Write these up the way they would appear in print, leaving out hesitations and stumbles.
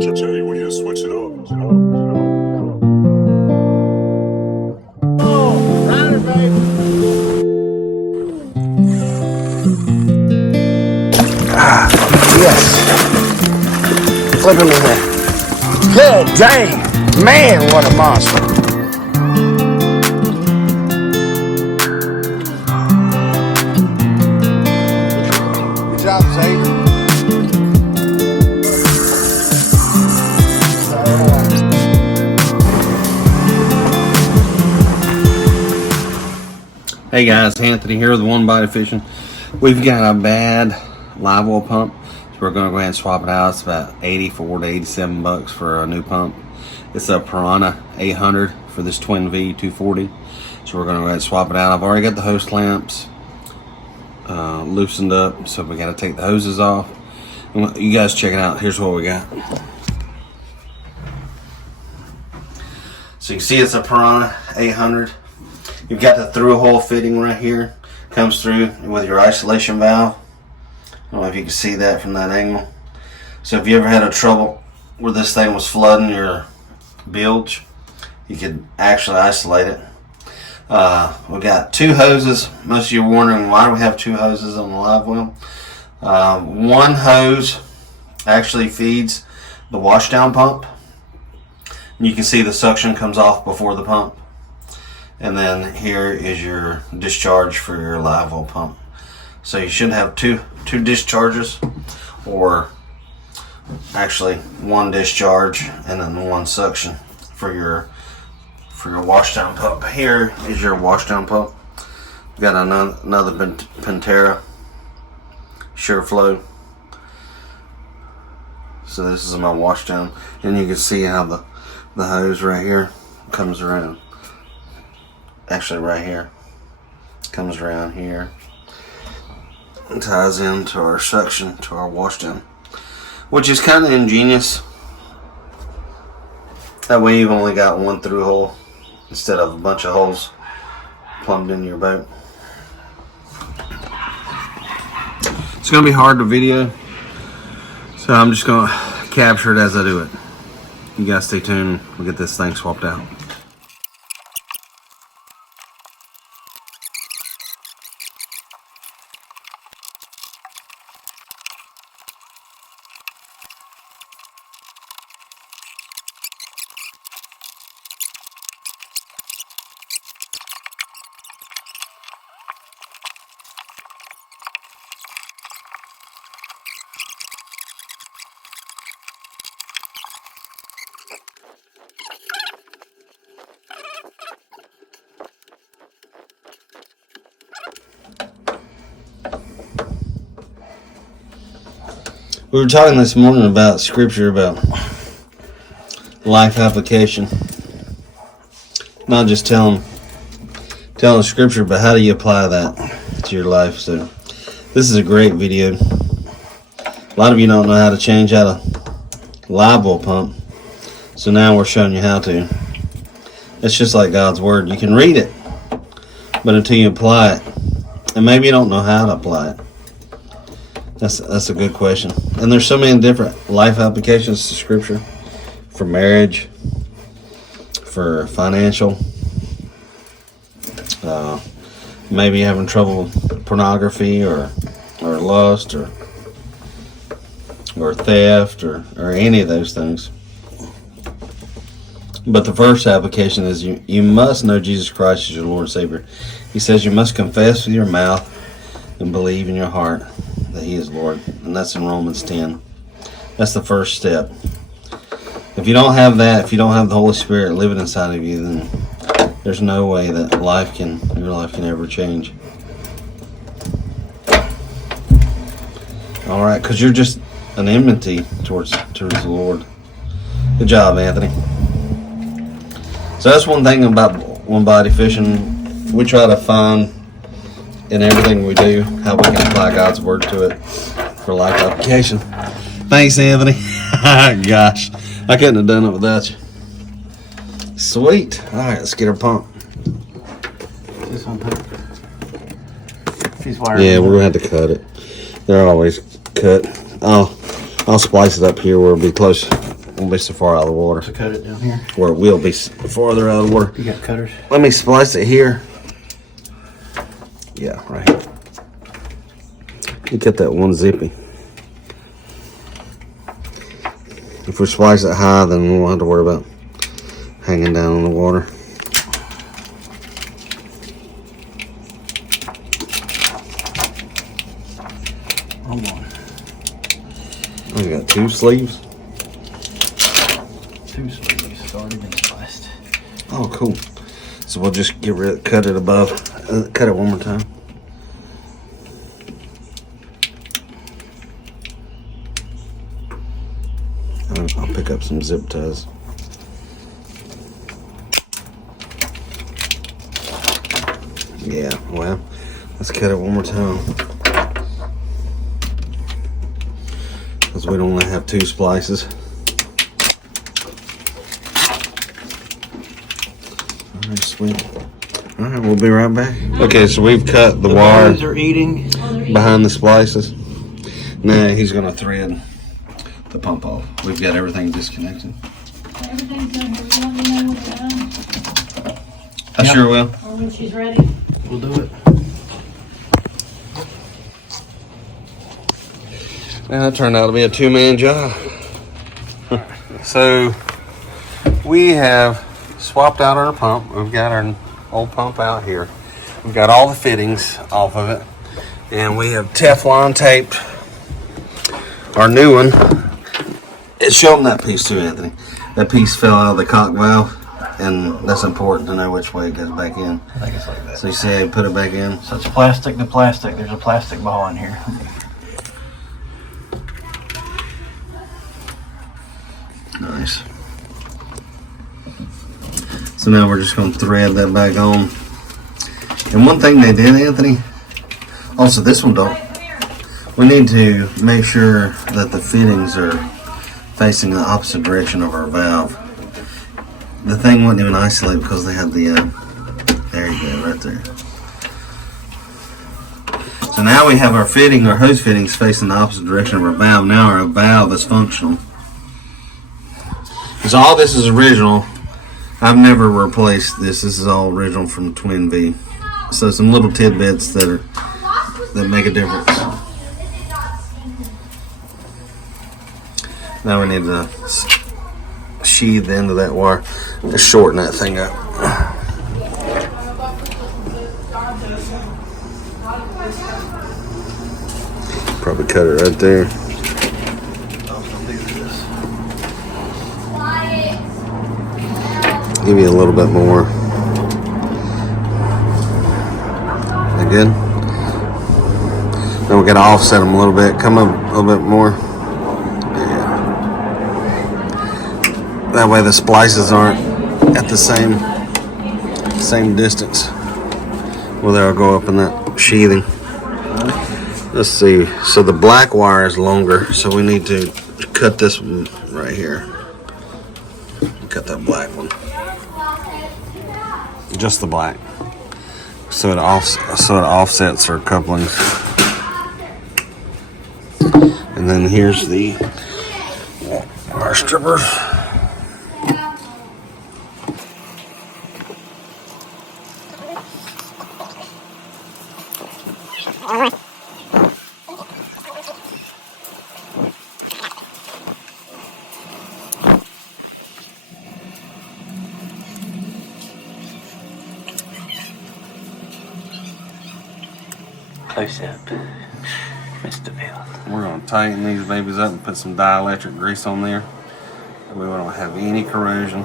tell you when you switch it up. Oh, rider, baby. Ah, yes. Flip him in there. Good dang. Man, what a monster. Good job, Xavier. Hey guys, Anthony here with One Body Fishing. We've got a bad live well pump, so we're going to go ahead and swap it out. It's about 84 to 87 bucks for a new pump. It's a Piranha 800 for this TwinVee 240. So we're going to go ahead and swap it out. I've already got the hose clamps loosened up, so we got to take the hoses off. And you guys check it out. Here's what we got. So you can see it's a Piranha 800. You've got the through hole fitting right here. Comes through with your isolation valve. I don't know if you can see that from that angle. So if you ever had a trouble where this thing was flooding your bilge, you could actually isolate it. We've got two hoses. Most of you are wondering why do we have two hoses on the live well. One hose actually feeds the washdown pump. You can see the suction comes off before the pump. And then here is your discharge for your live well pump. So you should have two discharges, or actually one discharge and then one suction for your washdown pump. Here is your washdown pump. We've got another Pantera SHURFLO. So this is my washdown, and you can see how the hose right here comes around. Actually right here, comes around here and ties into our suction to our washdown, which is kind of ingenious. That way you've only got one through hole instead of a bunch of holes plumbed into your boat. It's gonna be hard to video, so I'm just gonna capture it as I do it. You guys stay tuned. We'll get this thing swapped out. We were talking this morning about scripture, about life application. Not just telling scripture, but how do you apply that to your life? So this is a great video. A lot of you don't know how to change out a live well pump, so now we're showing you how to. It's just like God's word. You can read it, but until you apply it, and maybe you don't know how to apply it. That's a good question. And there's so many different life applications to scripture, for marriage, for financial, maybe having trouble with pornography or lust or theft or any of those things. But the first application is you must know Jesus Christ as your Lord and Savior. He says you must confess with your mouth and believe in your heart that He is Lord, and that's in Romans 10. That's the first step. If you don't have that, if you don't have the Holy Spirit living inside of you, then there's no way that your life can ever change. All right, because you're just an enmity towards the Lord. Good job, Anthony. So that's one thing about One Body Fishing. We try to find in everything we do how we can apply God's word to it for life application. Thanks, Anthony. Gosh, I couldn't have done it without you. Sweet. All right, let's get her pump. This one, she's wired. Yeah, we're gonna have to cut it. They're always cut. I'll splice it up here where it'll be close won't be so far out of the water. To cut it down here. Or it will be farther out of the water. You got cutters? Let me splice it here. Yeah, right here. You cut that one zippy. If we splice it high, then we won't have to worry about hanging down in the water. Hold on. Oh, you got 2 sleeves? 2 sleeves. It's already been spliced. Oh, cool. So we'll just cut it above. Cut it one more time. I'll pick up some zip ties. Yeah, well, let's cut it one more time. Because we don't only have 2 splices. Alright, sweet. Alright, we'll be right back. Okay, so we've cut the wire Boys are eating. behind the splices. Now he's going to thread the pump off. We've got everything disconnected. Everything's done. Will you let me know when you're done? I sure will. Or when she's ready? We'll do it. And that turned out to be a 2-man job. So we have swapped out our pump. We've got our old pump out here. We've got all the fittings off of it. And we have Teflon taped our new one. Show them that piece too, Anthony. That piece fell out of the cock valve, and that's important to know which way it goes back in. I think it's like that. So you see how you put it back in? So it's plastic to plastic. There's a plastic ball in here. Nice. So now we're just going to thread that back on. And one thing they did, Anthony, also this one don't. We need to make sure that the fittings are facing the opposite direction of our valve. The thing wouldn't even isolate because they had the, there you go, right there. So now we have our fitting, our hose fittings facing the opposite direction of our valve. Now our valve is functional. Because all this is original. I've never replaced this. This is all original from TwinVee. So some little tidbits that make a difference. Now we need to sheathe the end of that wire. Just shorten that thing up. Probably cut it right there. Give you a little bit more. That good? Then we gotta offset them a little bit. Come up a little bit more. Yeah. That way the splices aren't at the same distance. Well, they'll go up in that sheathing. Let's see. So the black wire is longer, so we need to cut this one right here. Cut that black one. Just the black. So it offsets our couplings. And then here's the wire strippers. Close up. Mr. Bill. We're going to tighten these babies up and put some dielectric grease on there. That way we don't have any corrosion.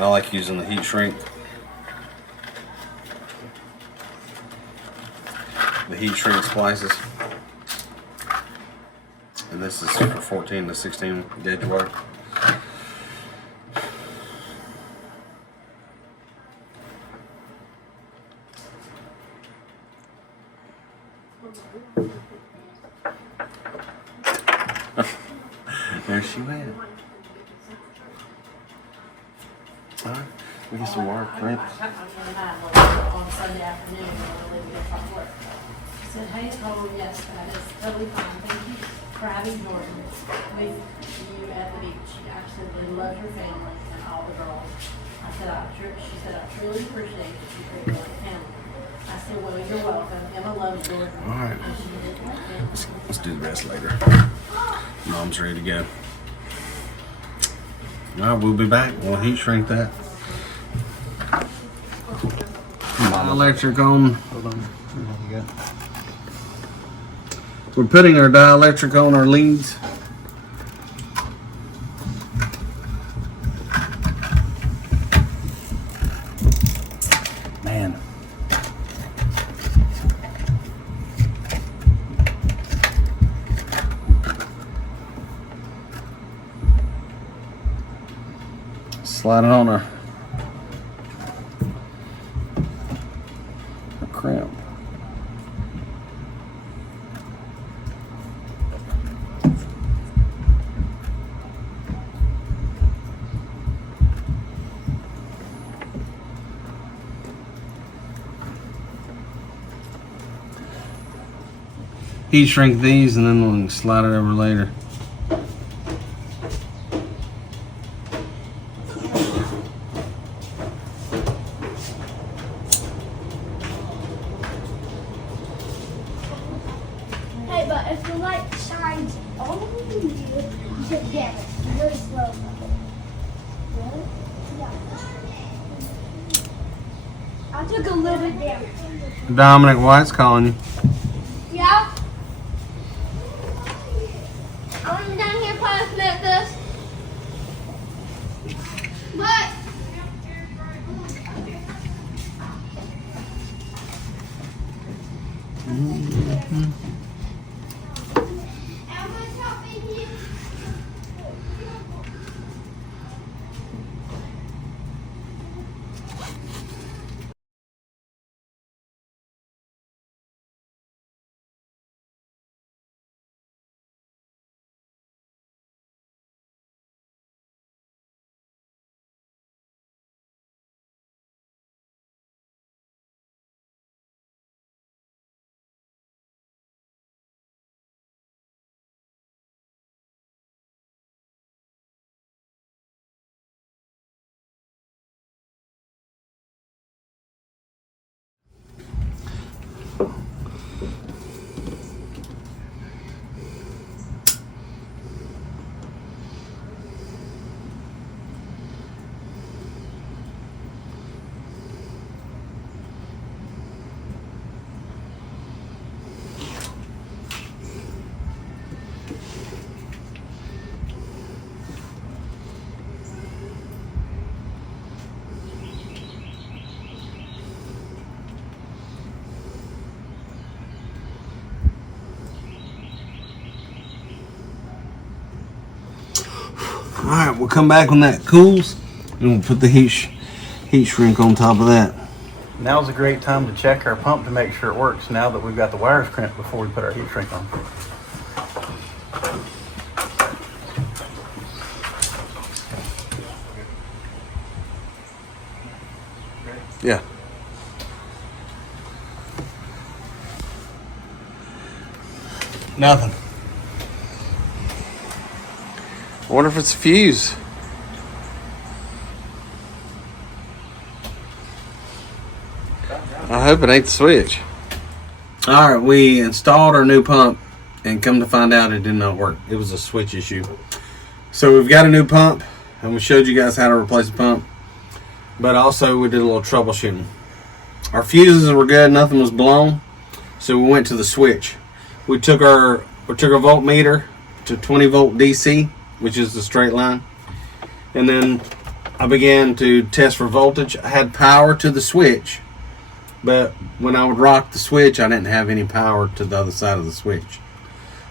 I like using the heat shrink. The heat shrink splices. And this is for 14 to 16 gauge wire. There she went. Alright, we get some work, right? On Sunday afternoon, when we get from work. I said, hey, oh, yes, that is totally fine. Thank you for having Jordan with you at the beach. She absolutely loves your family and all the girls. I said, she said, I truly appreciate that you treat me like family. I said, well, you're welcome. Emma loves Jordan. All right. And she did like family. Let's do the rest later. Mom's ready to go. All right, we'll be back. We'll heat shrink that. Dielectric on. Hold on. There you go. We're putting our dielectric on our leads. Man. Slide it on our crimp. Heat shrink these and then we'll slide it over later. Hey, but if the light shines on you, you should get it. Very slow. Really? Yeah. I took a little bit damage. Dominic White's calling you. Yeah? I want to be down here past Memphis. What? All right, we'll come back when that cools and we'll put the heat shrink on top of that. Now's a great time to check our pump to make sure it works now that we've got the wires crimped before we put our heat shrink on. Yeah. Nothing. I wonder if it's a fuse. I hope it ain't the switch. All right, we installed our new pump and come to find out it did not work. It was a switch issue. So we've got a new pump and we showed you guys how to replace the pump, but also we did a little troubleshooting. Our fuses were good, nothing was blown, so we went to the switch. We took our voltmeter to 20 volt DC, which is the straight line, and then I began to test for voltage. I had power to the switch, but when I would rock the switch, I didn't have any power to the other side of the switch.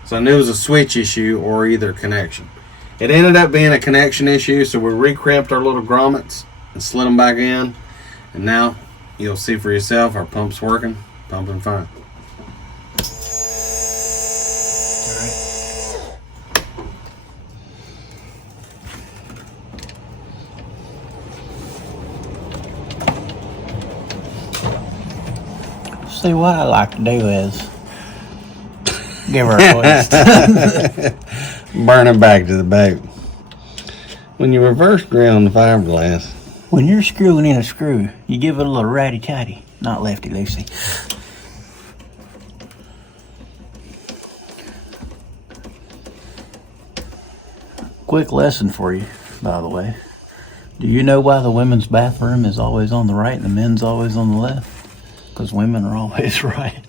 So I knew it was a switch issue or either connection. It ended up being a connection issue, so we re-crimped our little grommets and slid them back in, and now you'll see for yourself our pump's working, pumping fine. See, what I like to do is give her a twist. Burn it back to the boat. When you reverse grill on the fiberglass, When you're screwing in a screw, you give it a little ratty-tatty, not lefty-loosey. Quick lesson for you, by the way. Do you know why the women's bathroom is always on the right and the men's always on the left? Because women are always right.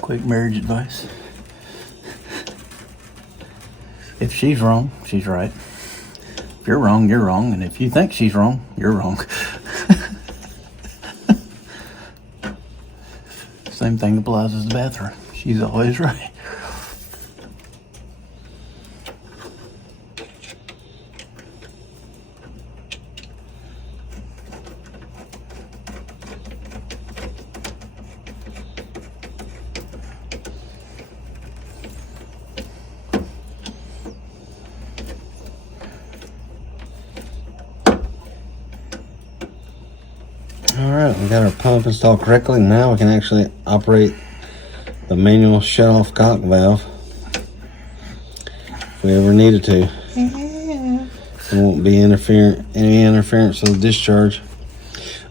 Quick marriage advice. If she's wrong, she's right. If you're wrong, you're wrong. And if you think she's wrong, you're wrong. Same thing applies as the bathroom. She's always right. alright, we got our pump installed correctly. Now we can actually operate the manual shut-off cock valve if we ever needed to. There won't be any interference with the discharge.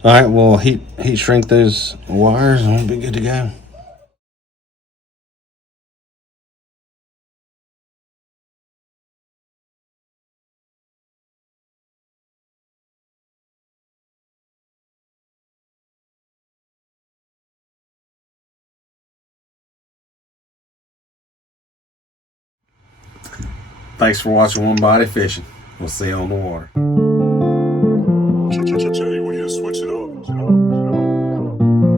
Alright, we'll heat shrink those wires and we'll be good to go. Thanks for watching One Body Fishing. We'll see you on the water.